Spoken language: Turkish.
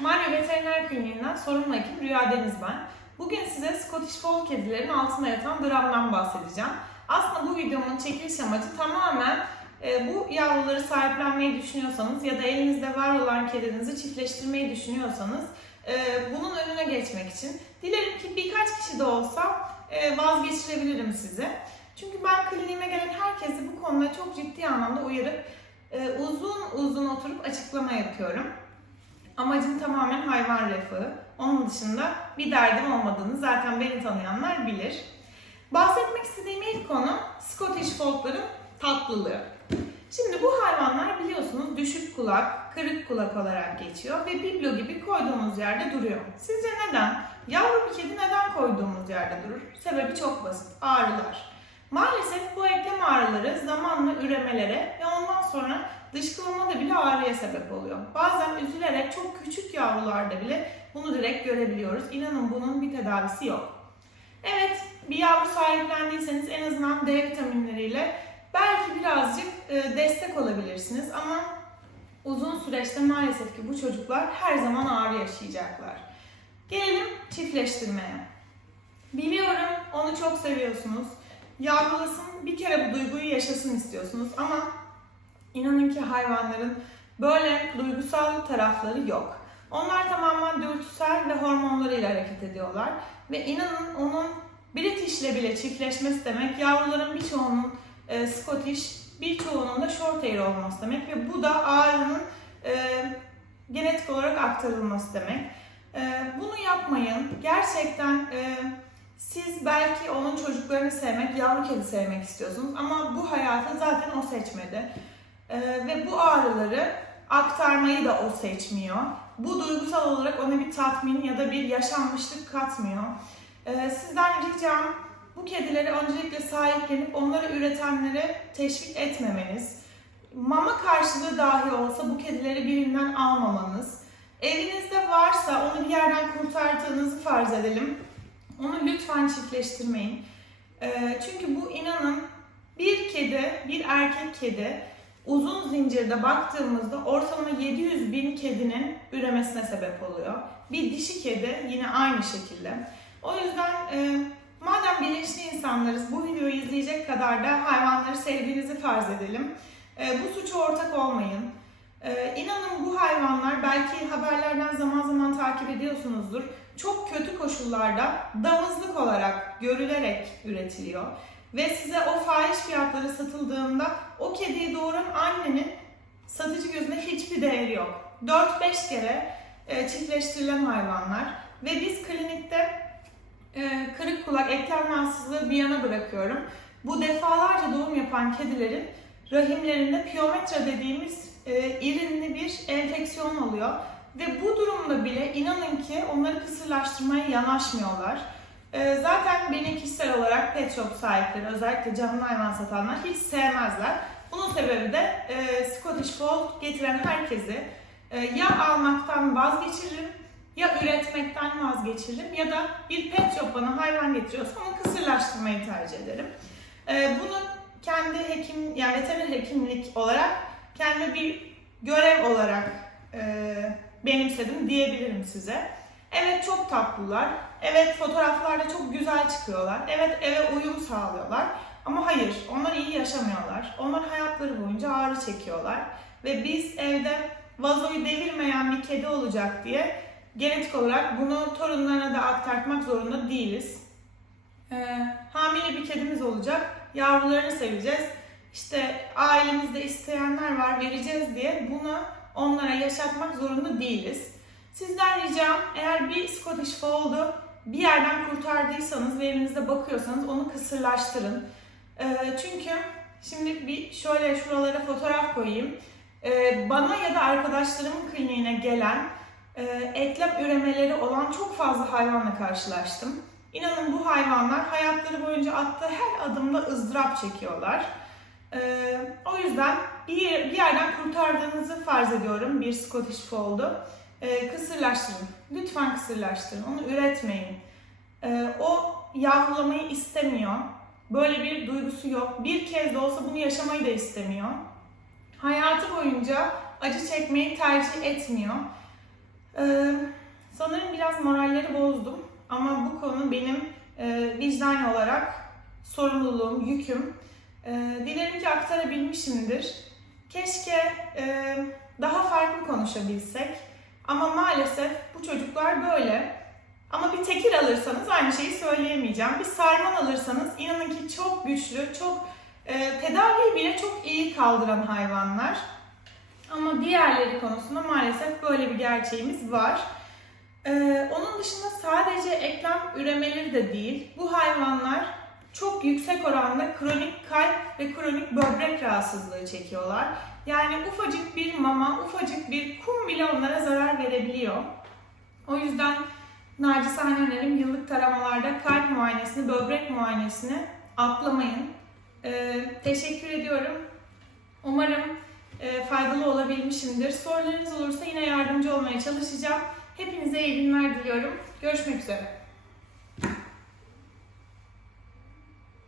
Marmara Veteriner Kliniğinden sorumlu hekim Rüya Deniz ben. Bugün size Scottish Fold kedilerin altında yatan dramdan bahsedeceğim. Aslında bu videomun çekiliş amacı tamamen e, bu yavruları sahiplenmeyi düşünüyorsanız ya da elinizde var olan kedinizi çiftleştirmeyi düşünüyorsanız e, bunun önüne geçmek için. Dilerim ki birkaç kişi de olsa e, vazgeçirebilirim sizi. Çünkü ben kliniğime gelen herkesi bu konuda çok ciddi anlamda uyarıp e, uzun uzun oturup açıklama yapıyorum. Amacım tamamen hayvan refahı. Onun dışında bir derdim olmadığını zaten beni tanıyanlar bilir. Bahsetmek istediğim ilk konu Scottish Fold'ların tatlılığı. Şimdi bu hayvanlar biliyorsunuz düşük kulak, kırık kulak olarak geçiyor ve biblo gibi koyduğumuz yerde duruyor. Sizce neden? Yavru bir kedi neden koyduğumuz yerde durur? Sebebi çok basit. Ağrılar. Maalesef bu eklem ağrıları zamanla üremelere ve ondan sonra dışkılamada bile ağrıya sebep oluyor. Bazen üzülerek çok küçük yavrularda bile bunu direkt görebiliyoruz. İnanın bunun bir tedavisi yok. Evet, bir yavru sahiplendiyseniz en azından D vitaminleriyle belki birazcık e, destek olabilirsiniz ama uzun süreçte maalesef ki bu çocuklar her zaman ağrı yaşayacaklar. Gelelim çiftleştirmeye. Biliyorum onu çok seviyorsunuz. Yavrulasın bir kere bu duyguyu yaşasın istiyorsunuz ama inanın ki hayvanların böyle duygusal tarafları yok. Onlar tamamen dürtüsel ve hormonlarıyla hareket ediyorlar. Ve inanın onun British'le bile çiftleşmesi demek yavruların birçoğunun e, Scottish, birçoğunun da short hair olması demek ve bu da ağrının e, genetik olarak aktarılması demek. E, bunu yapmayın. Gerçekten e, siz belki onun çocuklarını sevmek, yavru kedi sevmek istiyorsunuz ama bu hayatı zaten o seçmedi. E, ve bu ağrıları aktarmayı da o seçmiyor. Bu duygusal olarak ona bir tatmin ya da bir yaşanmışlık katmıyor. Ee, sizden ricam bu kedileri öncelikle sahiplenip onları üretenlere teşvik etmemeniz. Mama karşılığı dahi olsa bu kedileri birinden almamanız. Evinizde varsa onu bir yerden kurtardığınızı farz edelim. Onu lütfen çiftleştirmeyin. Ee, çünkü bu inanın bir kedi, bir erkek kedi uzun zincirde baktığımızda ortalama 700 bin kedinin üremesine sebep oluyor. Bir dişi kedi yine aynı şekilde. O yüzden e, madem bilinçli insanlarız bu videoyu izleyecek kadar da hayvanları sevdiğinizi farz edelim. E, bu suça ortak olmayın. E, inanın bu hayvanlar belki haberlerden zaman zaman takip ediyorsunuzdur. Çok kötü koşullarda damızlık olarak görülerek üretiliyor. Ve size o fahiş fiyatlara satıldığında o kediyi doğuran annenin satıcı gözünde hiçbir değeri yok. 4-5 kere e, çiftleştirilen hayvanlar ve biz klinikte e, kırık kulak, eklem rahatsızlığı bir yana bırakıyorum. Bu defalarca doğum yapan kedilerin rahimlerinde piyometra dediğimiz e, irinli bir enfeksiyon oluyor. Ve bu durumda bile inanın ki onları kısırlaştırmaya yanaşmıyorlar. E, zaten beni kişisel olarak pet shop sahipleri, özellikle canlı hayvan satanlar hiç sevmezler. Bunun sebebi de e, Scottish Fold getiren herkesi e, ya almaktan vazgeçiririm ya üretmekten vazgeçiririm ya da bir pet shop bana hayvan getiriyorsa onu kısırlaştırmayı tercih ederim. Ee, bunu kendi hekim yani veteriner hekimlik olarak kendi bir görev olarak e, benimsedim diyebilirim size. Evet çok tatlılar. Evet fotoğraflarda çok güzel çıkıyorlar. Evet eve uyum sağlıyorlar. Ama hayır, onlar iyi yaşamıyorlar. Onlar hayatları boyunca ağrı çekiyorlar. Ve biz evde vazoyu devirmeyen bir kedi olacak diye genetik olarak bunu torunlarına da aktartmak zorunda değiliz. Ee, hamile bir kedimiz olacak, yavrularını seveceğiz. İşte ailemizde isteyenler var, vereceğiz diye bunu onlara yaşatmak zorunda değiliz. Sizden ricam eğer bir Scottish Fold'u bir yerden kurtardıysanız ve evinizde bakıyorsanız onu kısırlaştırın. Ee, çünkü şimdi bir şöyle şuralara fotoğraf koyayım. Ee, bana ya da arkadaşlarımın kliniğine gelen e, eklem üremeleri olan çok fazla hayvanla karşılaştım. İnanın bu hayvanlar hayatları boyunca attığı her adımda ızdırap çekiyorlar. E, o yüzden bir, bir yerden kurtardığınızı farz ediyorum bir Scottish Fold'u. E, kısırlaştırın. Lütfen kısırlaştırın. Onu üretmeyin. E, o yavrulamayı istemiyor. Böyle bir duygusu yok. Bir kez de olsa bunu yaşamayı da istemiyor. Hayatı boyunca acı çekmeyi tercih etmiyor. Ee, sanırım biraz moralleri bozdum ama bu konu benim e, vicdani olarak sorumluluğum, yüküm. E, dilerim ki aktarabilmişimdir. Keşke e, daha farklı konuşabilsek ama maalesef bu çocuklar böyle. Ama bir tekir alırsanız aynı şeyi söyleyemeyeceğim. Bir sarman alırsanız inanın ki çok güçlü, çok e, tedaviyi bile çok iyi kaldıran hayvanlar. Ama diğerleri konusunda maalesef böyle bir gerçeğimiz var. Ee, onun dışında sadece eklem üremeleri de değil, bu hayvanlar çok yüksek oranda kronik kalp ve kronik böbrek rahatsızlığı çekiyorlar. Yani ufacık bir mama, ufacık bir kum bile onlara zarar verebiliyor. O yüzden nacizane önerim yıllık taramalarda kalp muayenesini, böbrek muayenesini atlamayın. Ee, teşekkür ediyorum. Umarım e, faydalı olabilmişimdir. Sorularınız olursa yine yardımcı olmaya çalışacağım. Hepinize iyi günler diliyorum. Görüşmek üzere.